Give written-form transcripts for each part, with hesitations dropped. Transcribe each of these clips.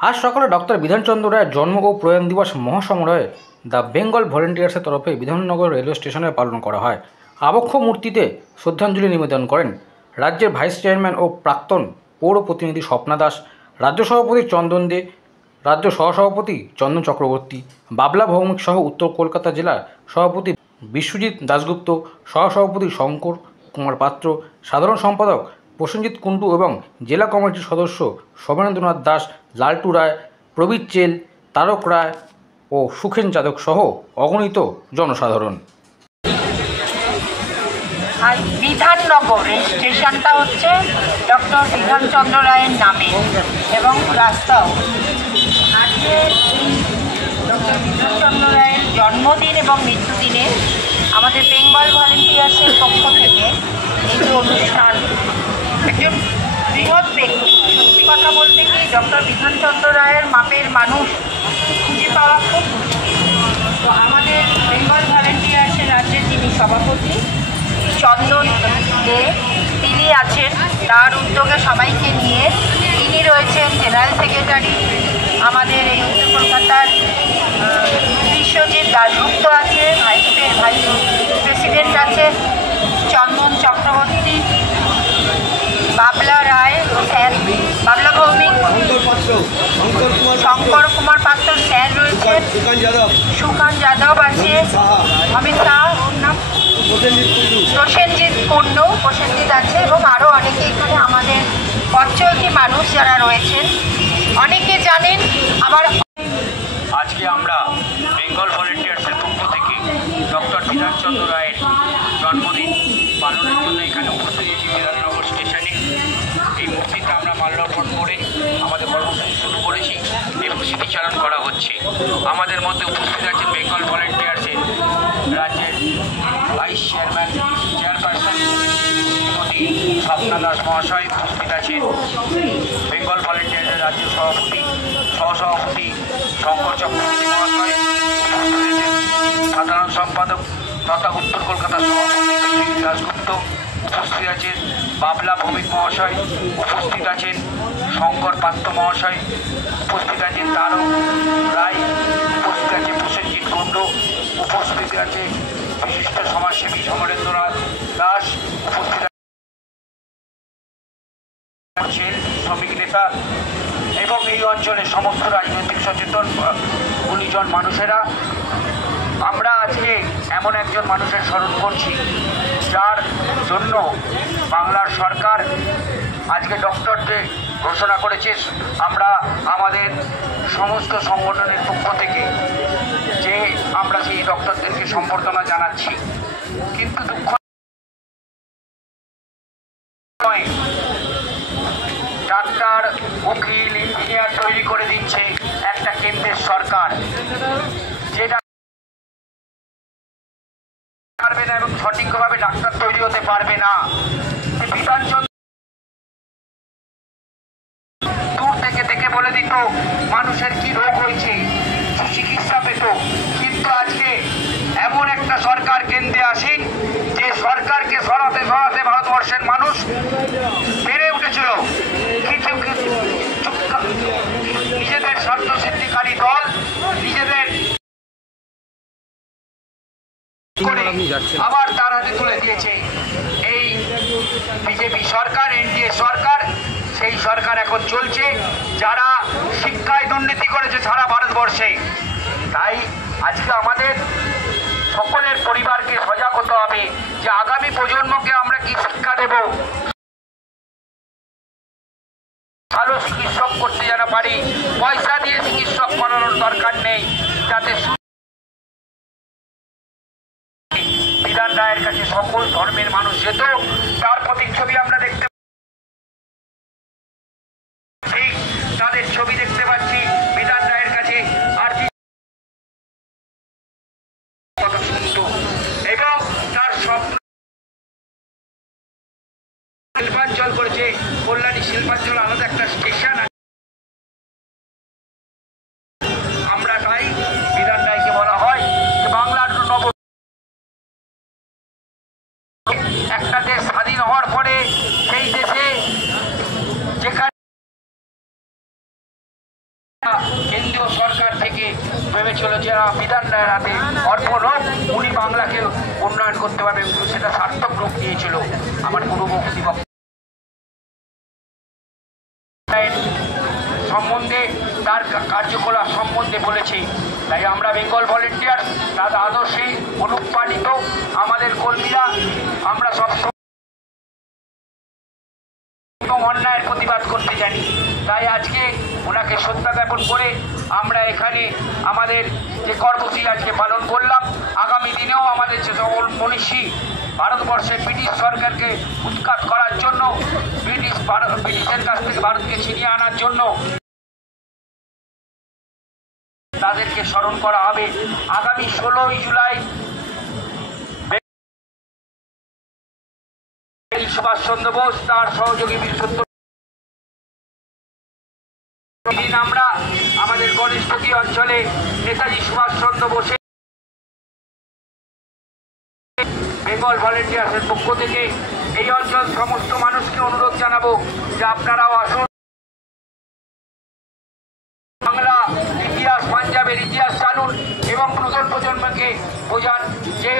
আজ সকালে ডক্টর বিধানচন্দ্র রায়ের জন্ম ও প্রয়াণ দিবস মহাসমারোহে দ্য বেঙ্গল ভলেন্টিয়ার্সের তরফে বিধাননগর রেলওয়ে স্টেশনে পালন করা হয়। আবক্ষ মূর্তিতে শ্রদ্ধাঞ্জলি নিবেদন করেন রাজ্যের ভাইস চেয়ারম্যান ও প্রাক্তন পৌর প্রতিনিধি স্বপ্না দাস, রাজ্য সভাপতি চন্দন দে, রাজ্য সহসভাপতি চন্দন চক্রবর্তী, বাবলা ভৌমিক সহ উত্তর কলকাতা জেলার সভাপতি বিশ্বজিৎ দাশগুপ্ত, সহসভাপতি শঙ্কর কুমার পাত্র, সাধারণ সম্পাদক প্রসেনজিৎ কুণ্ডু এবং জেলা কমিটির সদস্য শোভনেন্দ্রনাথ দাস, লালটু রায়, প্রবীর চেল, তারক রায় ও সুখেন যাদব সহ অগণিত জনসাধারণ। আর বিধাননগর এই স্টেশনটা হচ্ছে ডক্টর বিধানচন্দ্র রায়ের নামে এবং রাস্তাও। আজকে ডক্টর বিধানচন্দ্র রায়ের জন্মদিন এবং মৃত্যুদিনে আমাদের বেঙ্গল ভলেন্টিয়ার্সের পক্ষ থেকে এই যে অনুষ্ঠান, একজন বৃহৎ ব্যক্তি, সত্যি কথা বলতে কি ডক্টর বিধানচন্দ্র রায়ের মাপের মানুষ খুঁজে পাওয়া খুব মুশকিল। তো আমাদের বেঙ্গল ভলেন্টিয়ার্সের রাজ্যের যিনি সভাপতি চন্দন দে, তিনি আছেন, তার উদ্যোগে সবাইকে নিয়ে তিনি রয়েছেন জেনারেল সেক্রেটারি আমাদের এই উত্তর কলকাতার বিশ্বজিৎ দাশগুপ্ত আছে, ভাইস প্রেসিডেন্ট আছে চন্দন চক্রবর্তী, বাবলা রায় স্যার, বাবলা ভৌমিক, শঙ্কর কুমার পাত্র স্যার রয়েছেন, সুখান যাদব আছে, অমিত শাহ, ওর নাম প্রসেনজিৎ আছে এবং আরও অনেকে এখানে আমাদের পথচলতি মানুষ যারা রয়েছেন অনেকে জানেন। আবার আজকে আমরা বেঙ্গল ভলেন্টিয়ার্সের পক্ষ থেকে ডক্টর বিধানচন্দ্র রায়ের জন্মদিন পালনের জন্য এখানে উপস্থিত হয়েছি বিধাননগর স্টেশনে। এই মূর্তিতে আমরা মাল্যার্পণ করে আমাদের কর্মসূচি শুরু করেছি এবং স্মৃতিচারণ করা হচ্ছে। আমাদের মধ্যে উপস্থিত আছেন বেঙ্গল ভলেন্টিয়ার্সের রাজ্যের ভাইস চেয়ারপারসন শ্রীমতী স্বপ্না দাস মহাশয়, উপস্থিত আছেন বেঙ্গল ভলেন্টিয়ার্সের রাজ্য সভাপতি সহসভাপতি শঙ্কর চক্রবর্তী মহাশয়, সাধারণ সম্পাদক তথা উত্তর কলকাতার সভাপতি বিশ্বজিৎ দাশগুপ্ত, উপস্থিত আছেন বাবলা ভৌমিক মহাশয়, উপস্থিত আছেন শঙ্কর পাত্র মহাশয়, উপস্থিত আছেন তারক রায়, উপস্থিত আছে প্রসেনজিৎ কুণ্ডু, উপস্থিত আছে বিশিষ্ট সমাজসেবী শোভনেন্দ্রনাথ দাস, উপস্থিত আছেন শ্রমিক নেতা এবং এই অঞ্চলের সমস্ত রাজনৈতিক সচেতন গুণীজন মানুষেরা। আমরা আজকে এমন একজন মানুষের স্মরণ করছি যার জন্য বাংলার সরকার আজকে ডক্টর ডে ঘোষণা করেছে। আমরা আমাদের সমস্ত সংগঠনের পক্ষ থেকে যে আমরা সেই ডক্টরদেরকে সম্বর্ধনা জানাচ্ছি, কিন্তু দুঃখ নয়, ডাক্তার, উকিল, ইঞ্জিনিয়ার তৈরি করে দিচ্ছে একটা কেন্দ্রের সরকার, যেটা পারবে না এবং সঠিকভাবে ডাক্তার তৈরি হতে পারবে না। বিধানচন্দ্র দূর থেকে থেকে বলে দিত মানুষের কি রোগ হয়েছে, চিকিৎসা পেত, কিন্তু আজকে এমন একটা সরকার কেন্দ্রে আসেন যে সরকারকে সরাতে সরাতে ভারতবর্ষের মানুষ বেড়ে উঠেছিল। কিছু নিজেদের স্বার্থ সিদ্ধিকারী দল নিজেদের আবার তার হাতে তুলে দিয়েছে এই বিজেপি সরকার, এনডিএ সরকার। সেই সরকার এখন চলছে যারা শিক্ষায় দুর্নীতি করেছে সারা ভারতবর্ষে। তাই আজকে আমাদের সকলের পরিবারকে সজাগ হতে হবে যে আগামী প্রজন্মকে আমরা কি শিক্ষা দেব, ভালো চিকিৎসক করতে যেন পারি, পয়সা দিয়ে চিকিৎসক করানোর দরকার নেই, যাতে বিধান রায়ের কাছে সকল ধর্মের মানুষ যেত, তার প্রতিচ্ছবি আমরা দেখতে ঠিক তাদের ছবি দেখতে পাচ্ছি বিধান রায়ের কাছে। আর কথা শুনত এবং তার স্বপ্ন শিল্পাঞ্চল করেছে, কল্যাণী শিল্পাঞ্চল আলাদা একটা স্টেশন। আমরা তাই বিধান রায়কে বলা হয় যে বাংলার নব একটা দেশ থেকে ভেবেছিল যে বিধান রাতে অর্পণ হোক, উনি বাংলাকে উন্নয়ন করতে পারবেন, সেটা সার্থক রূপ নিয়েছিল। আমার পূর্ববর্তী সম্বন্ধে, তার কার্যকলাপ সম্বন্ধে বলেছে। তাই আমরা বেঙ্গল ভলেন্টিয়ার তার আদর্শে অনুপ্রাণিত আমাদের কর্মীরা আমরা সব অন্যায়ের প্রতিবাদ করতে জানি। তাই আজকে ওনাকে শ্রদ্ধা জ্ঞাপন করে আমরা এখানে আমাদের যে কর্মসূচি আজকে পালন করলাম। আগামী দিনেও আমাদের যে সকল মনীষী ভারতবর্ষে ব্রিটিশ সরকারকে উৎখাত করার জন্য, ব্রিটিশের কাছ থেকে ভারতকে ছিনিয়ে আনার জন্য তাদেরকে স্মরণ করা হবে। আগামী 16ই জুলাই সুভাষচন্দ্র বোস তার সহযোগী দিন আমরা আমাদের গণেশপুর অঞ্চলে নেতাজি সুভাষচন্দ্র বোসের বেঙ্গল ভলেন্টিয়ার্সের পক্ষ থেকে এই অঞ্চল সমস্ত মানুষকে অনুরোধ জানাবো যে আপনারাও আসুন। বাংলা ইতিহাস, পাঞ্জাবের ইতিহাস জানুন এবং নতুন প্রজন্মকে বোঝান যে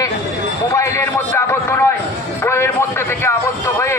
মোবাইলের মধ্যে আবদ্ধ নয়, বইয়ের মধ্যে থেকে আবদ্ধ হয়ে